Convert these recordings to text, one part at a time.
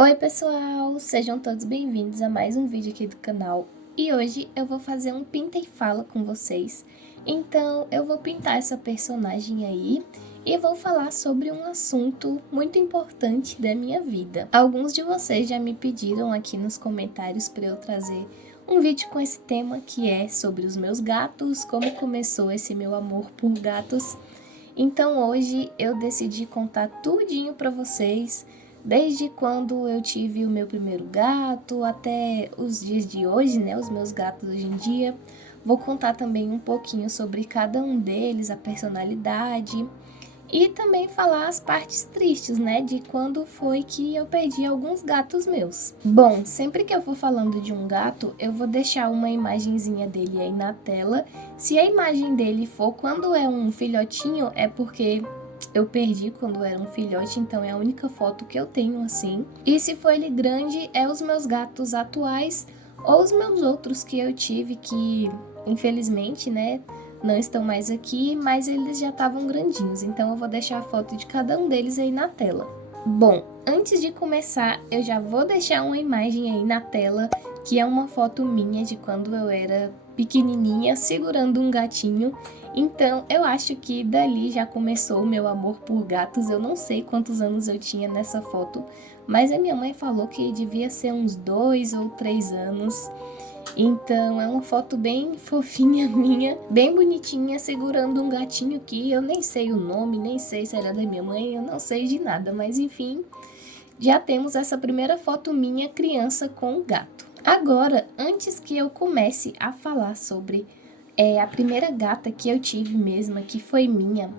Oi pessoal, sejam todos bem-vindos a mais um vídeo aqui do canal. E hoje eu vou fazer um pinta e fala com vocês. Então eu vou pintar essa personagem aí e vou falar sobre um assunto muito importante da minha vida. Alguns de vocês já me pediram aqui nos comentários para eu trazer um vídeo com esse tema, que é sobre os meus gatos, como começou esse meu amor por gatos. Então hoje eu decidi contar tudinho para vocês, desde quando eu tive o meu primeiro gato até os dias de hoje, né, os meus gatos hoje em dia. Vou contar também um pouquinho sobre cada um deles, a personalidade, e também falar as partes tristes, né, de quando foi que eu perdi alguns gatos meus. Bom, sempre que eu for falando de um gato, eu vou deixar uma imagenzinha dele aí na tela. Se a imagem dele for quando é um filhotinho, é porque eu perdi quando era um filhote, então é a única foto que eu tenho assim. E se for ele grande, é os meus gatos atuais ou os meus outros que eu tive que, infelizmente, né, não estão mais aqui, mas eles já estavam grandinhos, então eu vou deixar a foto de cada um deles aí na tela. Bom, antes de começar, eu já vou deixar uma imagem aí na tela, que é uma foto minha de quando eu era pequenininha, segurando um gatinho. Então, eu acho que dali já começou o meu amor por gatos. Eu não sei quantos anos eu tinha nessa foto, mas a minha mãe falou que devia ser uns 2 ou 3 anos. Então, é uma foto bem fofinha minha, bem bonitinha, segurando um gatinho que eu nem sei o nome, nem sei se era da minha mãe, eu não sei de nada, mas enfim, já temos essa primeira foto minha criança com o gato. Agora, antes que eu comece a falar sobre a primeira gata que eu tive mesma, que foi minha,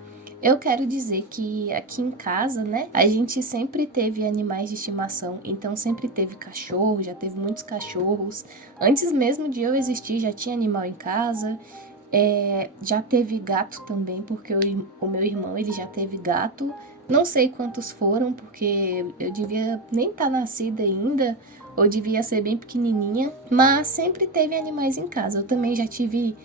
eu quero dizer que aqui em casa, né, a gente sempre teve animais de estimação, então sempre teve cachorro, já teve muitos cachorros. Antes mesmo de eu existir, já tinha animal em casa. Já teve gato também, porque o meu irmão, ele já teve gato. Não sei quantos foram, porque eu devia nem estar nascida ainda, ou devia ser bem pequenininha, mas sempre teve animais em casa. Eu também já tive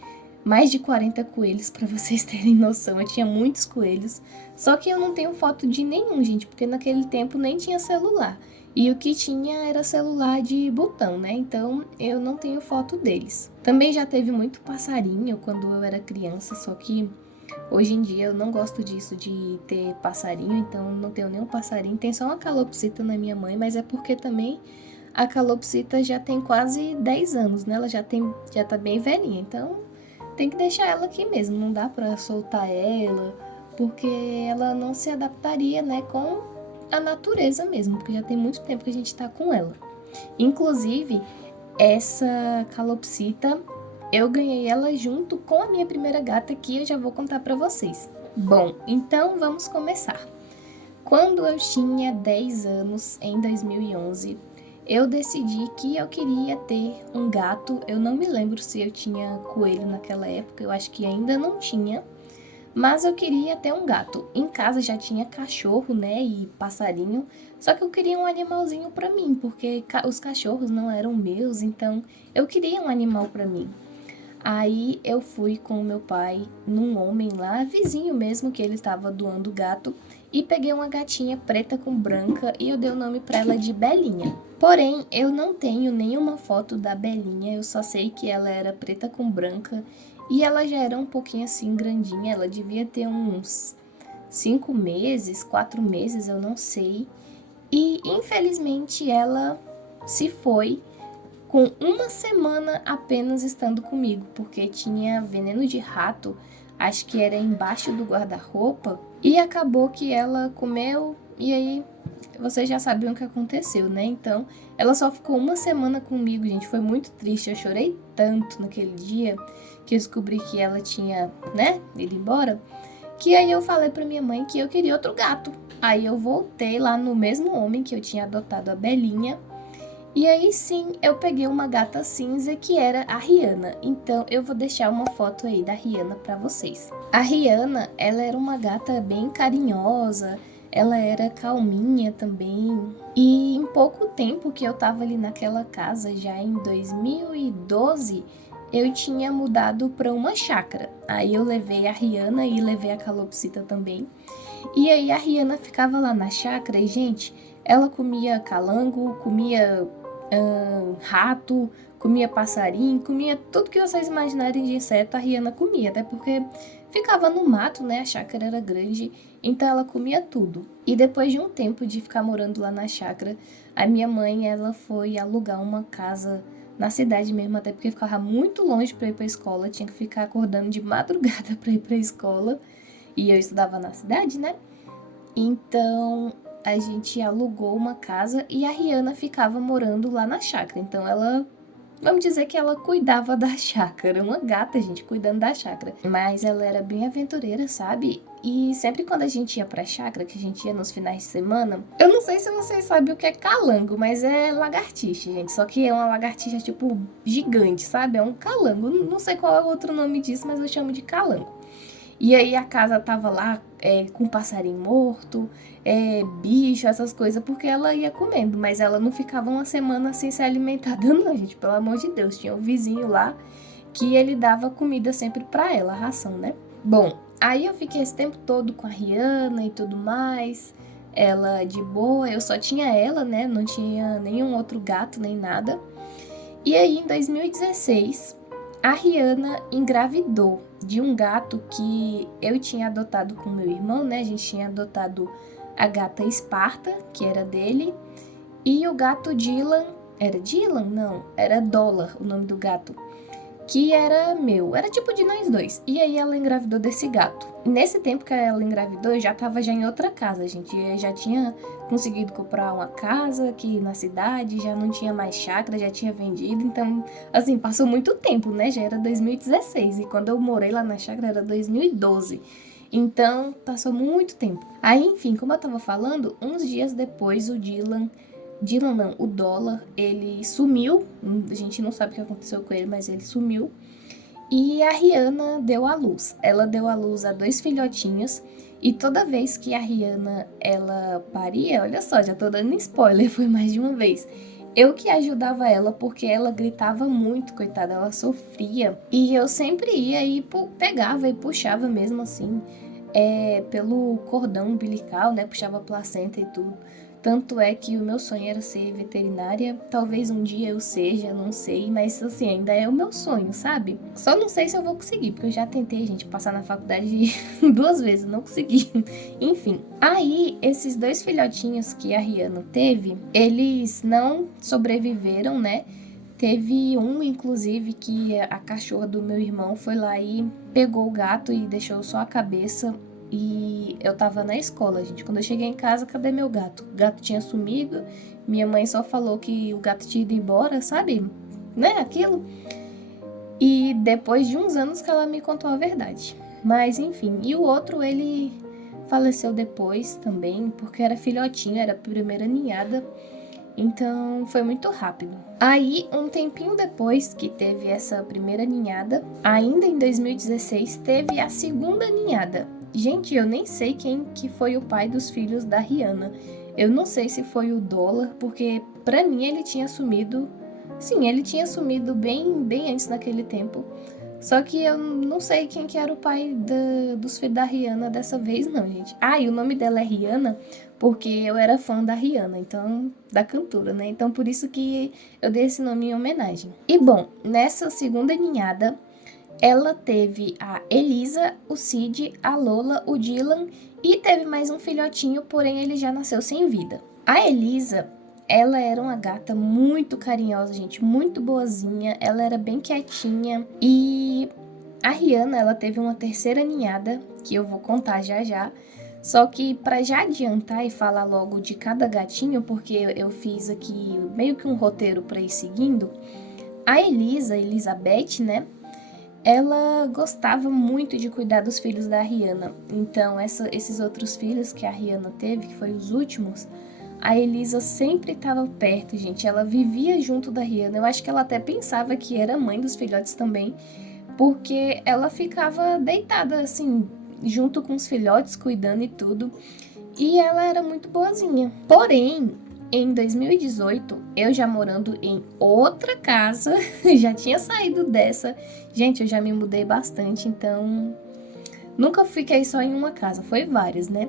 mais de 40 coelhos, para vocês terem noção. Eu tinha muitos coelhos, só que eu não tenho foto de nenhum, gente, porque naquele tempo nem tinha celular. E o que tinha era celular de botão, né? Então eu não tenho foto deles. Também já teve muito passarinho quando eu era criança, só que hoje em dia eu não gosto disso de ter passarinho, então não tenho nenhum passarinho. Tem só uma calopsita na minha mãe, mas é porque também a calopsita já tem quase 10 anos, né? Ela já tá bem velhinha, então tem que deixar ela aqui mesmo, não dá pra soltar ela, porque ela não se adaptaria, né, com a natureza mesmo, porque já tem muito tempo que a gente tá com ela. Inclusive, essa calopsita, eu ganhei ela junto com a minha primeira gata, que eu já vou contar pra vocês. Bom, então vamos começar. Quando eu tinha 10 anos, em 2011, eu decidi que eu queria ter um gato. Eu não me lembro se eu tinha coelho naquela época, eu acho que ainda não tinha, mas eu queria ter um gato. Em casa já tinha cachorro, né, e passarinho, só que eu queria um animalzinho pra mim, porque os cachorros não eram meus, então eu queria um animal pra mim. Aí eu fui com o meu pai num homem lá, vizinho mesmo, que ele estava doando gato, e peguei uma gatinha preta com branca e eu dei o nome para ela de Belinha. Porém, eu não tenho nenhuma foto da Belinha, eu só sei que ela era preta com branca e ela já era um pouquinho assim grandinha, ela devia ter uns 5 meses, 4 meses, eu não sei. E infelizmente ela se foi com uma semana apenas estando comigo, porque tinha veneno de rato, acho que era embaixo do guarda-roupa, e acabou que ela comeu, e aí vocês já sabiam o que aconteceu, né? Então, ela só ficou uma semana comigo, gente, foi muito triste, eu chorei tanto naquele dia, que eu descobri que ela tinha, né, ido embora, que aí eu falei pra minha mãe que eu queria outro gato. Aí eu voltei lá no mesmo homem que eu tinha adotado a Belinha, e aí sim, eu peguei uma gata cinza que era a Rihanna. Então eu vou deixar uma foto aí da Rihanna pra vocês. A Rihanna, ela era uma gata bem carinhosa, ela era calminha também. E em pouco tempo que eu tava ali naquela casa, já em 2012, eu tinha mudado pra uma chácara. Aí eu levei a Rihanna e levei a calopsita também. E aí a Rihanna ficava lá na chácara e, gente, Ela comia calango, comia rato, comia passarinho, comia tudo que vocês imaginarem de inseto, a Rihanna comia, até porque ficava no mato, né? A chácara era grande, então ela comia tudo. E depois de um tempo de ficar morando lá na chácara, a minha mãe, ela foi alugar uma casa na cidade mesmo, até porque ficava muito longe para ir para a escola, tinha que ficar acordando de madrugada para ir para a escola, e eu estudava na cidade, né? Então a gente alugou uma casa e a Rihanna ficava morando lá na chácara. Então ela, vamos dizer que ela cuidava da chácara, uma gata, gente, cuidando da chácara. Mas ela era bem aventureira, sabe? E sempre quando a gente ia pra chácara, que a gente ia nos finais de semana, eu não sei se vocês sabem o que é calango, mas é lagartixa, gente. Só que é uma lagartixa, tipo, gigante, sabe? É um calango. Não sei qual é o outro nome disso, mas eu chamo de calango. E aí a casa tava lá com passarinho morto, bicho, essas coisas, porque ela ia comendo. Mas ela não ficava uma semana sem ser alimentada, não, gente. Pelo amor de Deus. Tinha um vizinho lá que ele dava comida sempre pra ela, a ração, né? Bom, aí eu fiquei esse tempo todo com a Rihanna e tudo mais. Ela de boa, eu só tinha ela, né? Não tinha nenhum outro gato, nem nada. E aí, em 2016, a Rihanna engravidou de um gato que eu tinha adotado com meu irmão, né? A gente tinha adotado a gata Esparta, que era dele, e o gato Dylan. Era Dylan? Não, era Dollar o nome do gato, que era meu, era tipo de nós dois. E aí ela engravidou desse gato. Nesse tempo que ela engravidou, eu já tava já em outra casa, gente. Eu já tinha conseguido comprar uma casa aqui na cidade, já não tinha mais chácara, já tinha vendido. Então, assim, passou muito tempo, né? Já era 2016 e quando eu morei lá na chácara era 2012. Então, passou muito tempo. Aí, enfim, como eu tava falando, uns dias depois o Dylan não, o Dollar, ele sumiu, a gente não sabe o que aconteceu com ele, mas ele sumiu. E a Rihanna deu à luz. Ela deu à luz a 2 filhotinhos. E toda vez que a Rihanna, ela paria, olha só, já tô dando spoiler, foi mais de uma vez. Eu que ajudava ela, porque ela gritava muito, coitada, ela sofria. E eu sempre ia e pegava e puxava mesmo assim, pelo cordão umbilical, né, puxava a placenta e tudo. Tanto é que o meu sonho era ser veterinária. Talvez um dia eu seja, não sei, mas assim, ainda é o meu sonho, sabe? Só não sei se eu vou conseguir, porque eu já tentei, gente, passar na faculdade 2 vezes, não consegui. Enfim, aí esses 2 filhotinhos que a Rihanna teve, eles não sobreviveram, né? Teve um, inclusive, que a cachorra do meu irmão foi lá e pegou o gato e deixou só a cabeça. E eu tava na escola, gente. Quando eu cheguei em casa, cadê meu gato? O gato tinha sumido. Minha mãe só falou que o gato tinha ido embora, sabe? Né? Aquilo. E depois de uns anos que ela me contou a verdade. Mas enfim. E o outro, ele faleceu depois também, porque era filhotinho, era a primeira ninhada. Então foi muito rápido. Aí, um tempinho depois que teve essa primeira ninhada, ainda em 2016, teve a segunda ninhada. Gente, eu nem sei quem que foi o pai dos filhos da Rihanna. Eu não sei se foi o Dollar, porque pra mim ele tinha sumido. Sim, ele tinha sumido bem antes daquele tempo. Só que eu não sei quem que era o pai dos filhos da Rihanna dessa vez, não, gente. Ah, e o nome dela é Rihanna porque eu era fã da Rihanna, então, da cantora, né? Então, por isso que eu dei esse nome em homenagem. E, bom, nessa segunda ninhada, ela teve a Elisa, o Cid, a Lola, o Dylan e teve mais um filhotinho, porém ele já nasceu sem vida. A Elisa, ela era uma gata muito carinhosa, gente, muito boazinha, ela era bem quietinha e a Rihanna, ela teve uma terceira ninhada, que eu vou contar já já. Só que para já adiantar e falar logo de cada gatinho, porque eu fiz aqui meio que um roteiro para ir seguindo, a Elizabeth, né? Ela gostava muito de cuidar dos filhos da Rihanna. Então, esses outros filhos que a Rihanna teve, que foi os últimos, a Elisa sempre estava perto, gente. Ela vivia junto da Rihanna. Eu acho que ela até pensava que era mãe dos filhotes também, porque ela ficava deitada, assim, junto com os filhotes, cuidando e tudo. E ela era muito boazinha. Porém, em 2018, eu já morando em outra casa, já tinha saído dessa. Gente, eu já me mudei bastante, então nunca fiquei só em uma casa, foi várias, né?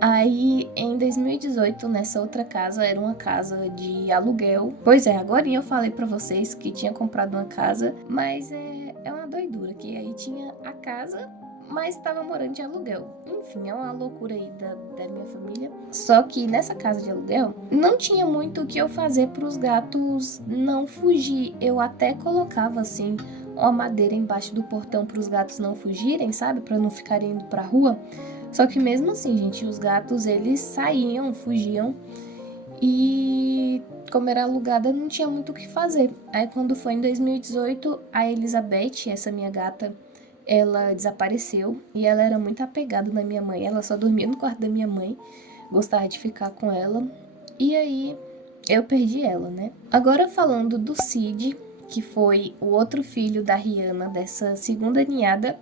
Aí, em 2018, nessa outra casa, era uma casa de aluguel. Pois é, agora eu falei pra vocês que tinha comprado uma casa, mas é uma doidura, que aí tinha a casa, mas estava morando de aluguel. Enfim, é uma loucura aí da minha família. Só que nessa casa de aluguel, não tinha muito o que eu fazer pros gatos não fugir. Eu até colocava, assim, uma madeira embaixo do portão pros gatos não fugirem, sabe? Pra não ficarem indo pra rua. Só que mesmo assim, gente, os gatos, eles saíam, fugiam e como era alugada, não tinha muito o que fazer. Aí quando foi em 2018, a Elizabeth, essa minha gata, ela desapareceu e ela era muito apegada na minha mãe. Ela só dormia no quarto da minha mãe, gostava de ficar com ela. E aí eu perdi ela, né? Agora falando do Cid, que foi o outro filho da Rihanna, dessa segunda ninhada,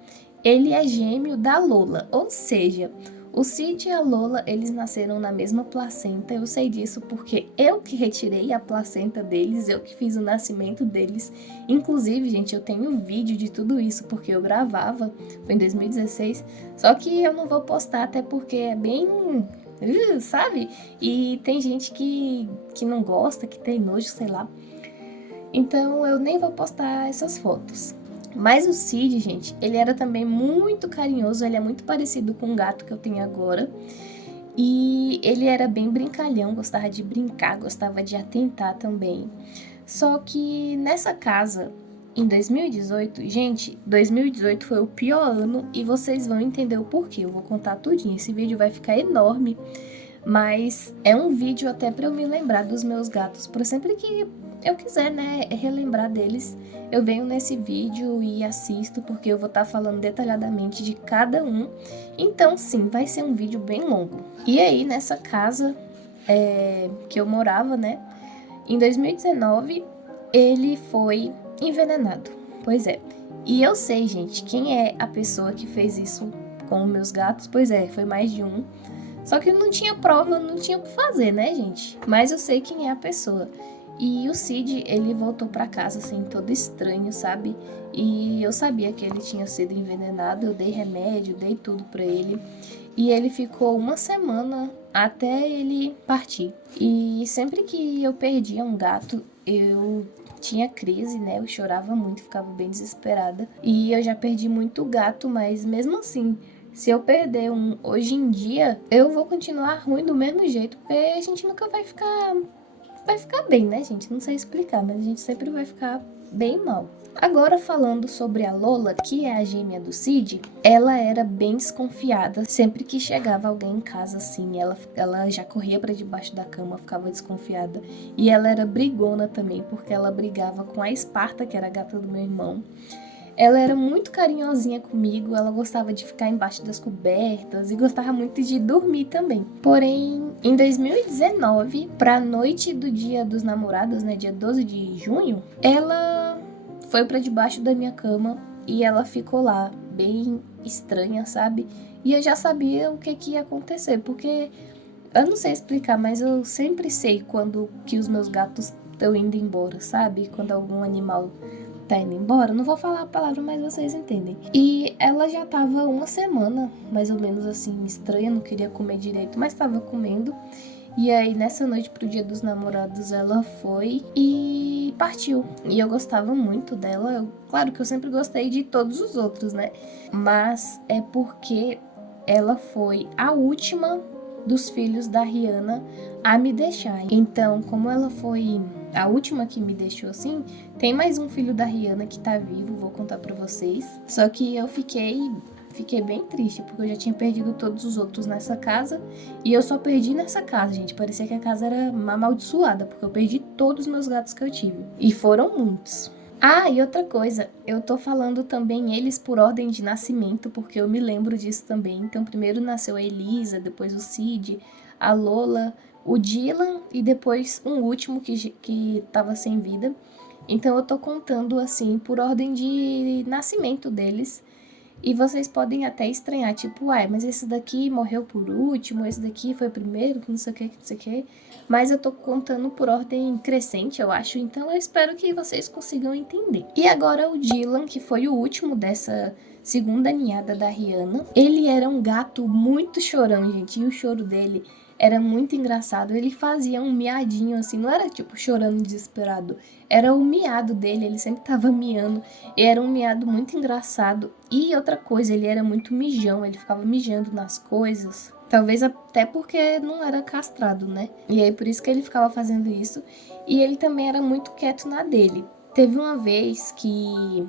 ele é gêmeo da Lola, ou seja, o Cid e a Lola, eles nasceram na mesma placenta. Eu sei disso porque eu que retirei a placenta deles, eu que fiz o nascimento deles. Inclusive, gente, eu tenho vídeo de tudo isso porque eu gravava, foi em 2016, só que eu não vou postar até porque é bem... sabe? E tem gente que não gosta, que tem nojo, sei lá. Então eu nem vou postar essas fotos. Mas o Cid, gente, ele era também muito carinhoso, ele é muito parecido com o gato que eu tenho agora. E ele era bem brincalhão, gostava de brincar, gostava de atentar também. Só que nessa casa, em 2018, gente, 2018 foi o pior ano e vocês vão entender o porquê. Eu vou contar tudinho, esse vídeo vai ficar enorme, mas é um vídeo até pra eu me lembrar dos meus gatos, por sempre que eu quiser, né, relembrar deles, eu venho nesse vídeo e assisto, porque eu vou estar falando detalhadamente de cada um. Então, sim, vai ser um vídeo bem longo. E aí, nessa casa que eu morava, né, em 2019, ele foi envenenado. Pois é. E eu sei, gente, quem é a pessoa que fez isso com os meus gatos. Pois é, foi mais de um. Só que não tinha prova, não tinha o que fazer, né, gente? Mas eu sei quem é a pessoa. E o Cid, ele voltou pra casa, assim, todo estranho, sabe? E eu sabia que ele tinha sido envenenado, eu dei remédio, dei tudo pra ele. E ele ficou uma semana até ele partir. E sempre que eu perdia um gato, eu tinha crise, né? Eu chorava muito, ficava bem desesperada. E eu já perdi muito gato, mas mesmo assim, se eu perder um hoje em dia, eu vou continuar ruim do mesmo jeito, porque a gente nunca vai ficar bem, né, gente? Não sei explicar, mas a gente sempre vai ficar bem mal. Agora falando sobre a Lola, que é a gêmea do Cid, ela era bem desconfiada. Sempre que chegava alguém em casa assim, ela já corria pra debaixo da cama, ficava desconfiada. E ela era brigona também, porque ela brigava com a Esparta, que era a gata do meu irmão. Ela era muito carinhosinha comigo, ela gostava de ficar embaixo das cobertas e gostava muito de dormir também. Porém, em 2019, pra noite do Dia dos Namorados, né, dia 12 de junho, ela foi pra debaixo da minha cama e ela ficou lá, bem estranha, sabe? E eu já sabia o que ia acontecer, porque eu não sei explicar, mas eu sempre sei quando que os meus gatos estão indo embora, sabe? Quando algum animal tá indo embora, não vou falar a palavra, mas vocês entendem. E ela já tava uma semana, mais ou menos assim, estranha, não queria comer direito, mas tava comendo. E aí, nessa noite pro Dia dos Namorados, ela foi e partiu. E eu gostava muito dela. Claro que eu sempre gostei de todos os outros, né? Mas é porque ela foi a última dos filhos da Rihanna a me deixar. Então, como ela foi a última que me deixou assim, tem mais um filho da Rihanna que tá vivo, vou contar pra vocês. Só que eu fiquei bem triste, porque eu já tinha perdido todos os outros nessa casa, e eu só perdi nessa casa, gente. Parecia que a casa era amaldiçoada, porque eu perdi todos os meus gatos que eu tive. E foram muitos. Ah, e outra coisa, eu tô falando também eles por ordem de nascimento, porque eu me lembro disso também. Então, primeiro nasceu a Elisa, depois o Cid, a Lola, o Dylan e depois um último que tava sem vida. Então, eu tô contando assim por ordem de nascimento deles. E vocês podem até estranhar, tipo, uai, mas esse daqui morreu por último, esse daqui foi primeiro, que não sei o que, não sei o que. Mas eu tô contando por ordem crescente, eu acho, então eu espero que vocês consigam entender. E agora o Dylan, que foi o último dessa segunda ninhada da Rihanna. Ele era um gato muito chorão, gente, e o choro dele era muito engraçado. Ele fazia um miadinho assim, não era tipo chorando desesperado, era o miado dele, ele sempre tava miando, e era um miado muito engraçado. E outra coisa, ele era muito mijão, ele ficava mijando nas coisas. Talvez até porque não era castrado, né? E aí por isso que ele ficava fazendo isso. E ele também era muito quieto na dele. Teve uma vez que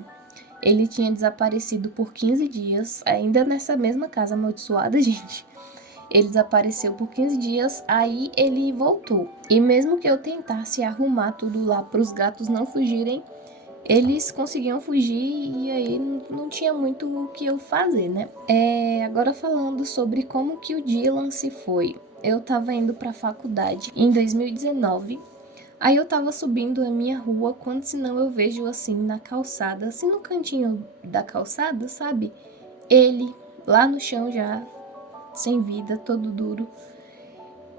ele tinha desaparecido por 15 dias, ainda nessa mesma casa amaldiçoada, gente. Ele desapareceu por 15 dias, aí ele voltou. E mesmo que eu tentasse arrumar tudo lá para os gatos não fugirem, eles conseguiam fugir e aí não tinha muito o que eu fazer, né? Agora falando sobre como que o Dylan se foi. Eu tava indo pra faculdade em 2019. Aí eu tava subindo a minha rua, quando senão eu vejo assim na calçada, assim no cantinho da calçada, sabe? Ele lá no chão já, sem vida, todo duro.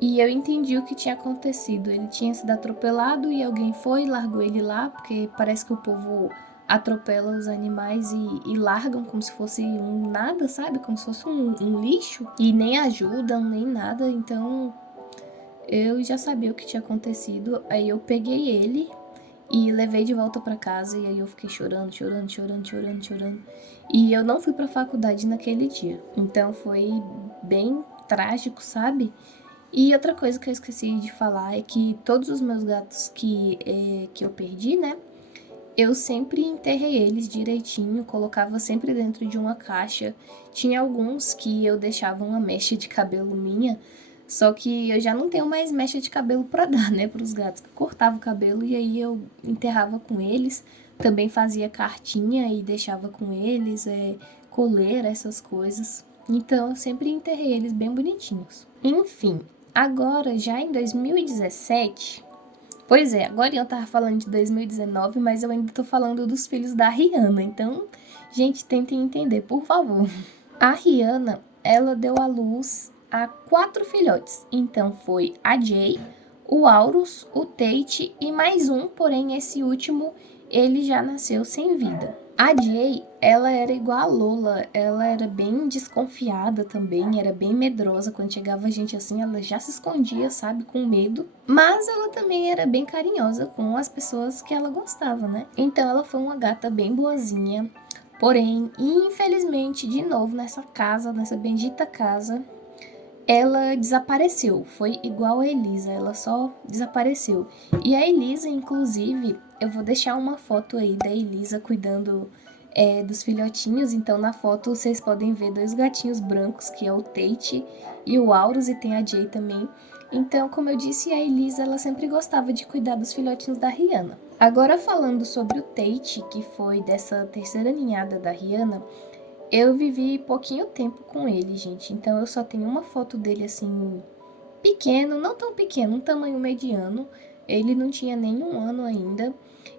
E eu entendi o que tinha acontecido. Ele tinha sido atropelado e alguém foi e largou ele lá, porque parece que o povo atropela os animais e largam como se fosse um nada, sabe? Como se fosse um lixo. E nem ajudam, nem nada. Então eu já sabia o que tinha acontecido. Aí eu peguei ele e levei de volta pra casa. E aí eu fiquei chorando, chorando, chorando, chorando, chorando. E eu não fui pra faculdade naquele dia. Então foi bem trágico, sabe? E outra coisa que eu esqueci de falar é que todos os meus gatos que eu perdi, né? Eu sempre enterrei eles direitinho, colocava sempre dentro de uma caixa. Tinha alguns que eu deixava uma mecha de cabelo minha, só que eu já não tenho mais mecha de cabelo pra dar, né, pros gatos. Eu cortava o cabelo e aí eu enterrava com eles. Também fazia cartinha e deixava com eles, coleira, essas coisas. Então eu sempre enterrei eles bem bonitinhos. Enfim, agora já em 2017. Pois é, agora eu tava falando de 2019, mas eu ainda tô falando dos filhos da Rihanna. Então, gente, tentem entender, por favor. A Rihanna, ela deu à luz a 4 filhotes. Então, foi a Jay, o Aurus, o Tate e mais um, porém esse último, ele já nasceu sem vida. A Jay, ela era igual a Lola, ela era bem desconfiada também, era bem medrosa. Quando chegava gente assim, ela já se escondia, sabe, com medo. Mas ela também era bem carinhosa com as pessoas que ela gostava, né? Então ela foi uma gata bem boazinha. Porém, infelizmente, de novo nessa casa, nessa bendita casa, ela desapareceu. Foi igual a Elisa, ela só desapareceu. E a Elisa, inclusive, eu vou deixar uma foto aí da Elisa cuidando dos filhotinhos. Então, na foto, vocês podem ver 2 gatinhos brancos, que é o Tate e o Aurus, e tem a Jay também. Então, como eu disse, a Elisa, ela sempre gostava de cuidar dos filhotinhos da Rihanna. Agora, falando sobre o Tate, que foi dessa terceira ninhada da Rihanna, eu vivi pouquinho tempo com ele, gente. Então eu só tenho uma foto dele assim, pequeno, não tão pequeno, um tamanho mediano. Ele não tinha nem 1 ano ainda.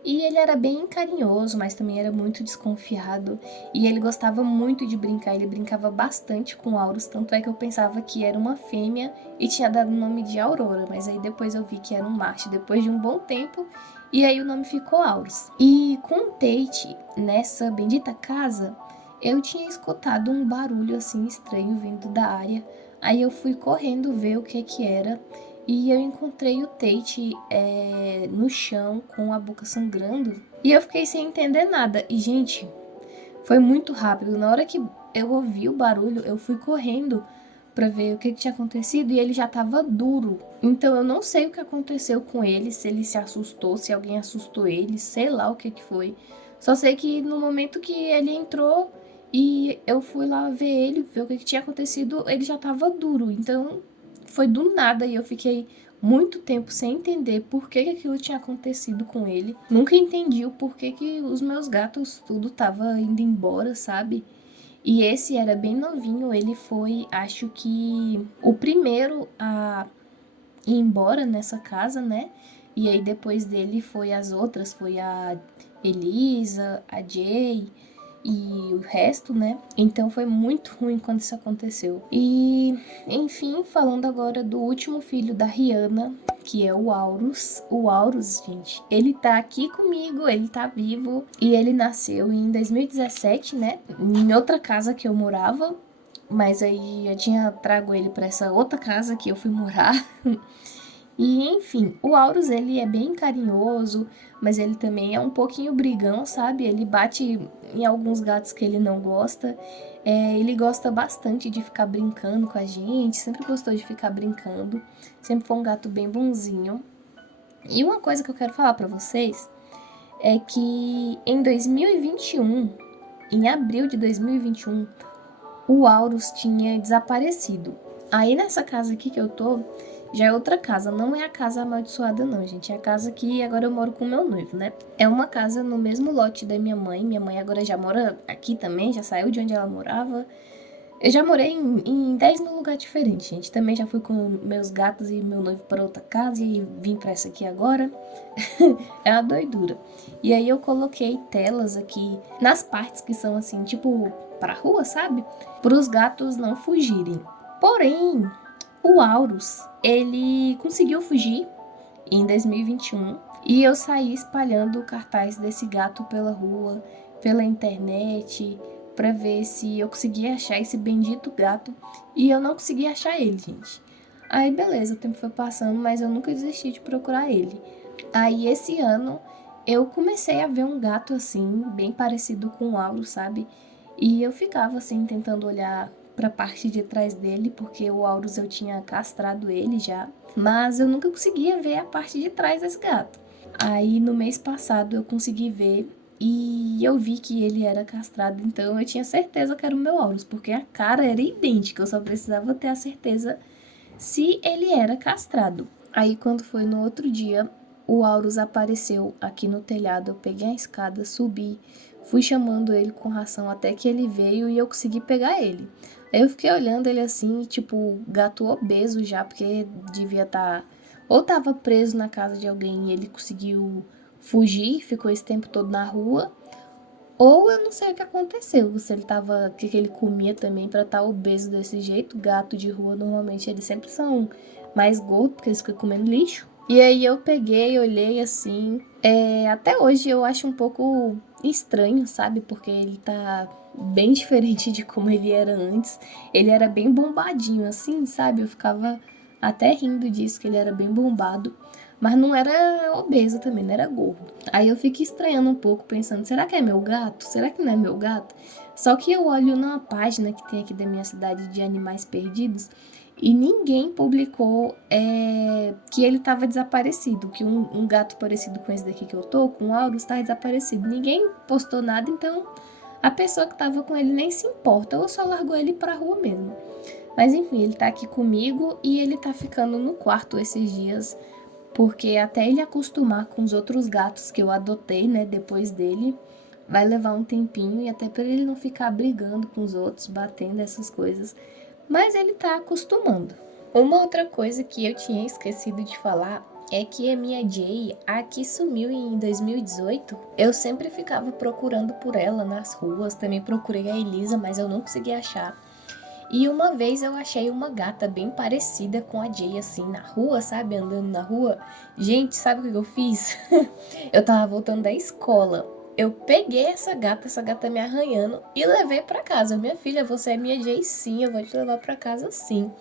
E ele era bem carinhoso, mas também era muito desconfiado. E ele gostava muito de brincar, ele brincava bastante com Aurus. Tanto é que eu pensava que era uma fêmea e tinha dado o nome de Aurora. Mas aí depois eu vi que era um macho, depois de um bom tempo. E aí o nome ficou Aurus. E com o Tate, nessa bendita casa, eu tinha escutado um barulho assim estranho vindo da área. Aí eu fui correndo ver o que era e eu encontrei o Tate no chão com a boca sangrando. E eu fiquei sem entender nada. E, gente, foi muito rápido. Na hora que eu ouvi o barulho, eu fui correndo pra ver o que tinha acontecido e ele já tava duro. Então eu não sei o que aconteceu com ele, se ele se assustou, se alguém assustou ele, sei lá o que foi. Só sei que no momento que ele entrou e eu fui lá ver ele, ver o que tinha acontecido, ele já tava duro. Então foi do nada e eu fiquei muito tempo sem entender por que aquilo tinha acontecido com ele. Nunca entendi o porquê que os meus gatos tudo tava indo embora, sabe? E esse era bem novinho, ele foi, acho que, o primeiro a ir embora nessa casa, né? E aí depois dele foi as outras, foi a Elisa, a Jay e o resto, né? Então foi muito ruim quando isso aconteceu. E, enfim, falando agora do último filho da Rihanna, que é o Aurus. O Aurus, gente, ele tá aqui comigo, ele tá vivo. E ele nasceu em 2017, né? Em outra casa que eu morava. Mas aí eu tinha trago ele pra essa outra casa que eu fui morar. E, enfim, o Aurus, ele é bem carinhoso, mas ele também é um pouquinho brigão, sabe? Ele bate em alguns gatos que ele não gosta. Ele gosta bastante de ficar brincando com a gente, sempre gostou de ficar brincando. Sempre foi um gato bem bonzinho. E uma coisa que eu quero falar pra vocês é que em 2021, em abril de 2021, o Aurus tinha desaparecido. Aí nessa casa aqui que eu tô, já é outra casa, não é a casa amaldiçoada não, gente, é a casa que agora eu moro com o meu noivo, né? É uma casa no mesmo lote da minha mãe agora já mora aqui também, já saiu de onde ela morava. Eu já morei em 10 mil lugares diferentes, gente, também já fui com meus gatos e meu noivo para outra casa e vim para essa aqui agora. É uma doidura. E aí eu coloquei telas aqui nas partes que são assim, tipo, pra rua, sabe? Para os gatos não fugirem. Porém, o Aurus, ele conseguiu fugir em 2021 e eu saí espalhando o cartaz desse gato pela rua, pela internet, pra ver se eu conseguia achar esse bendito gato e eu não consegui achar ele, gente. Aí beleza, o tempo foi passando, mas eu nunca desisti de procurar ele. Aí esse ano eu comecei a ver um gato assim, bem parecido com o Auro, sabe? E eu ficava assim tentando olhar pra parte de trás dele, porque o Aurus eu tinha castrado ele já, mas eu nunca conseguia ver a parte de trás desse gato. Aí no mês passado eu consegui ver e eu vi que ele era castrado, então eu tinha certeza que era o meu Aurus, porque a cara era idêntica, eu só precisava ter a certeza se ele era castrado. Aí quando foi no outro dia, o Aurus apareceu aqui no telhado, eu peguei a escada, subi, fui chamando ele com ração até que ele veio e eu consegui pegar ele. Aí eu fiquei olhando ele assim, tipo, gato obeso já, porque devia estar... Ou tava preso na casa de alguém e ele conseguiu fugir, ficou esse tempo todo na rua, ou eu não sei o que aconteceu, se ele tava, o que ele comia também pra estar obeso desse jeito. Gato de rua, normalmente, eles sempre são mais gordos, porque eles ficam comendo lixo. E aí eu peguei, olhei assim, até hoje eu acho um pouco estranho, sabe? Porque ele tá bem diferente de como ele era antes. Ele era bem bombadinho assim, sabe? Eu ficava até rindo disso, que ele era bem bombado. Mas não era obeso também, não era gordo. Aí eu fico estranhando um pouco, pensando, será que é meu gato? Será que não é meu gato? Só que eu olho numa página que tem aqui da minha cidade de animais perdidos e ninguém publicou que ele estava desaparecido, que um gato parecido com esse daqui que eu tô, com o Aurus, está desaparecido. Ninguém postou nada, então a pessoa que estava com ele nem se importa, ou só largou ele pra rua mesmo. Mas enfim, ele tá aqui comigo e ele tá ficando no quarto esses dias, porque até ele acostumar com os outros gatos que eu adotei, né, depois dele, vai levar um tempinho e até para ele não ficar brigando com os outros, batendo essas coisas. Mas ele tá acostumando. Uma outra coisa que eu tinha esquecido de falar é que a minha Jay, a que sumiu em 2018, eu sempre ficava procurando por ela nas ruas, também procurei a Elisa, mas eu não consegui achar. E uma vez eu achei uma gata bem parecida com a Jay, assim, na rua, sabe? Andando na rua. Gente, sabe o que eu fiz? Eu tava voltando da escola. Eu peguei essa gata me arranhando e levei pra casa. Minha filha, você é minha Jay, sim, eu vou te levar pra casa, sim.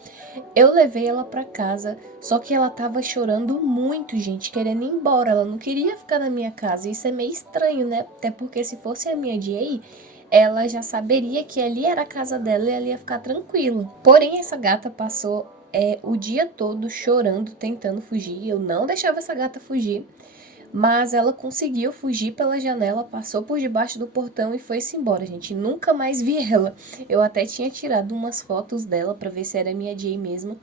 Eu levei ela pra casa, só que ela tava chorando muito, gente, querendo ir embora. Ela não queria ficar na minha casa. Isso é meio estranho, né? Até porque se fosse a minha Jay, ela já saberia que ali era a casa dela e ela ia ficar tranquila. Porém, essa gata passou o dia todo chorando, tentando fugir. Eu não deixava essa gata fugir, mas ela conseguiu fugir pela janela, passou por debaixo do portão e foi-se embora, gente. Nunca mais vi ela. Eu até tinha tirado umas fotos dela pra ver se era minha Jay mesmo.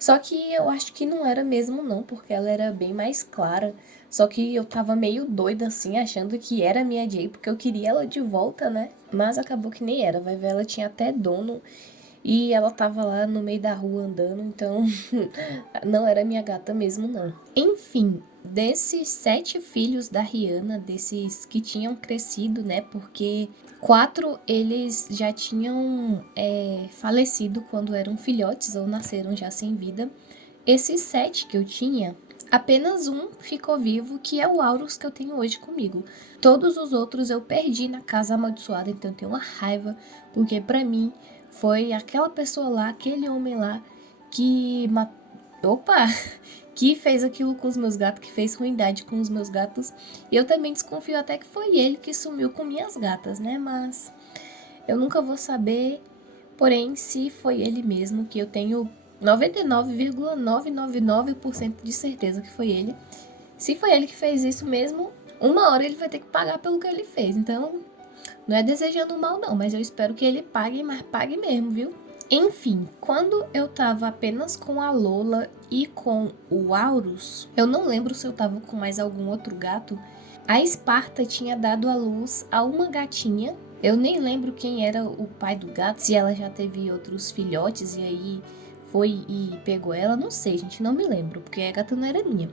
Só que eu acho que não era mesmo não, porque ela era bem mais clara. Só que eu tava meio doida assim, achando que era minha Jay, porque eu queria ela de volta, né? Mas acabou que nem era, vai ver, ela tinha até dono. e ela tava lá no meio da rua andando, então não era minha gata mesmo, não. Enfim, desses 7 filhos da Rihanna, desses que tinham crescido, né, porque 4 eles já tinham falecido quando eram filhotes ou nasceram já sem vida. Esses 7 que eu tinha, apenas um ficou vivo, que é o Aurus que eu tenho hoje comigo. Todos os outros eu perdi na casa amaldiçoada, então eu tenho uma raiva, porque pra mim foi aquela pessoa lá, aquele homem lá, que Opa! Que fez aquilo com os meus gatos, que fez ruindade com os meus gatos. E eu também desconfio até que foi ele que sumiu com minhas gatas, né? Mas eu nunca vou saber. Porém, se foi ele mesmo, que eu tenho 99,999% de certeza que foi ele. Se foi ele que fez isso mesmo, uma hora ele vai ter que pagar pelo que ele fez. Então, não é desejando mal não, mas eu espero que ele pague, mas pague mesmo, viu? Enfim, quando eu tava apenas com a Lola e com o Aurus, eu não lembro se eu tava com mais algum outro gato, a Esparta tinha dado à luz a uma gatinha. Eu nem lembro quem era o pai do gato, se ela já teve outros filhotes e aí foi e pegou ela, não sei, gente, não me lembro, porque a gata não era minha.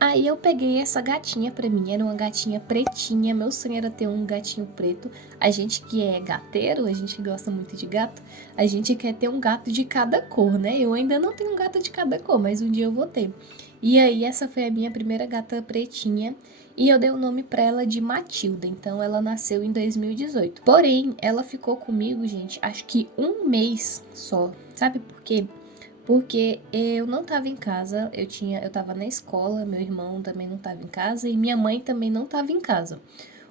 Aí eu peguei essa gatinha pra mim, era uma gatinha pretinha, meu sonho era ter um gatinho preto. A gente que é gateiro, a gente gosta muito de gato, a gente quer ter um gato de cada cor, né? Eu ainda não tenho um gato de cada cor, mas um dia eu vou ter. E aí essa foi a minha primeira gata pretinha e eu dei o nome pra ela de Matilda, então ela nasceu em 2018. Porém, ela ficou comigo, gente, acho que um mês só. Sabe por quê? Porque eu não estava em casa, eu tava na escola, meu irmão também não estava em casa e minha mãe também não estava em casa.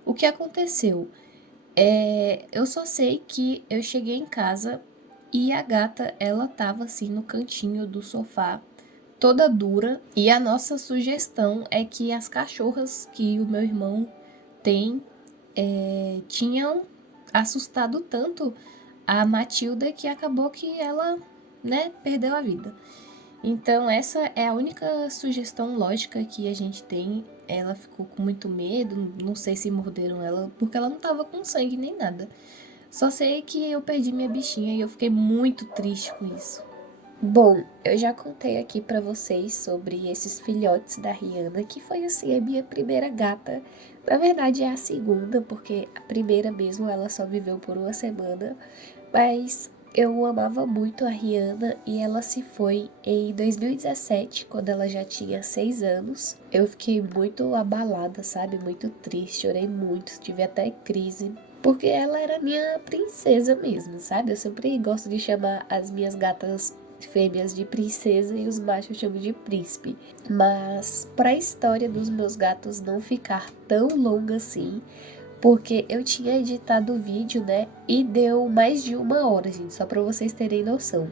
O que aconteceu? Eu só sei que eu cheguei em casa e a gata, ela tava assim no cantinho do sofá, toda dura. E a nossa sugestão é que as cachorras que o meu irmão tem tinham assustado tanto a Matilda que acabou que ela, né, perdeu a vida. Então, essa é a única sugestão lógica que a gente tem. Ela ficou com muito medo, não sei se morderam ela, porque ela não tava com sangue nem nada. Só sei que eu perdi minha bichinha e eu fiquei muito triste com isso. Bom, eu já contei aqui pra vocês sobre esses filhotes da Rihanna, que foi assim a minha primeira gata. Na verdade é a segunda, porque a primeira mesmo ela só viveu por uma semana, mas eu amava muito a Rihanna e ela se foi em 2017, quando ela já tinha 6 anos. Eu fiquei muito abalada, sabe? Muito triste, chorei muito, tive até crise. Porque ela era minha princesa mesmo, sabe? Eu sempre gosto de chamar as minhas gatas fêmeas de princesa e os machos eu chamo de príncipe. Mas para a história dos meus gatos não ficar tão longa assim, porque eu tinha editado o vídeo, né, e deu mais de 1 hora, gente, só para vocês terem noção.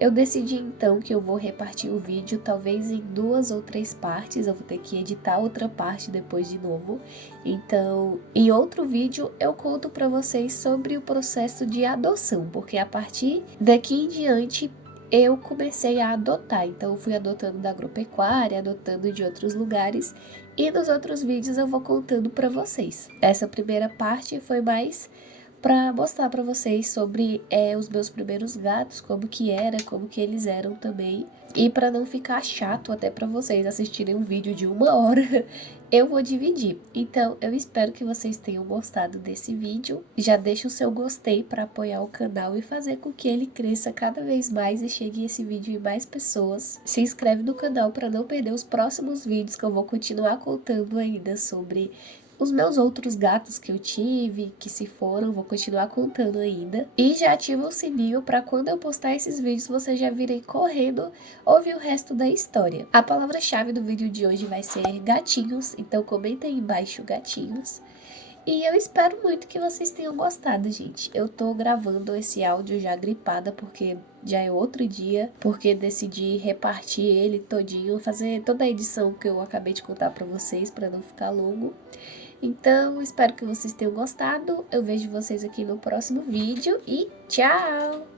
Eu decidi então que eu vou repartir o vídeo talvez em 2 ou 3 partes, eu vou ter que editar outra parte depois de novo. Então, em outro vídeo eu conto para vocês sobre o processo de adoção, porque a partir daqui em diante eu comecei a adotar, então eu fui adotando da agropecuária, adotando de outros lugares, e nos outros vídeos eu vou contando pra vocês. Essa primeira parte foi mais pra mostrar pra vocês sobre os meus primeiros gatos, como que era, como que eles eram também. E pra não ficar chato até pra vocês assistirem um vídeo de 1 hora, eu vou dividir. Então, eu espero que vocês tenham gostado desse vídeo. Já deixa o seu gostei pra apoiar o canal e fazer com que ele cresça cada vez mais e chegue esse vídeo em mais pessoas. Se inscreve no canal pra não perder os próximos vídeos que eu vou continuar contando ainda sobre os meus outros gatos que eu tive, que se foram, vou continuar contando ainda. E já ativa o sininho para quando eu postar esses vídeos, vocês já virem correndo ouvir o resto da história. A palavra-chave do vídeo de hoje vai ser gatinhos, então comenta aí embaixo gatinhos. E eu espero muito que vocês tenham gostado, gente. Eu tô gravando esse áudio já gripada, porque já é outro dia, porque decidi repartir ele todinho, fazer toda a edição que eu acabei de contar pra vocês, pra não ficar longo. Então, espero que vocês tenham gostado. Eu vejo vocês aqui no próximo vídeo e tchau!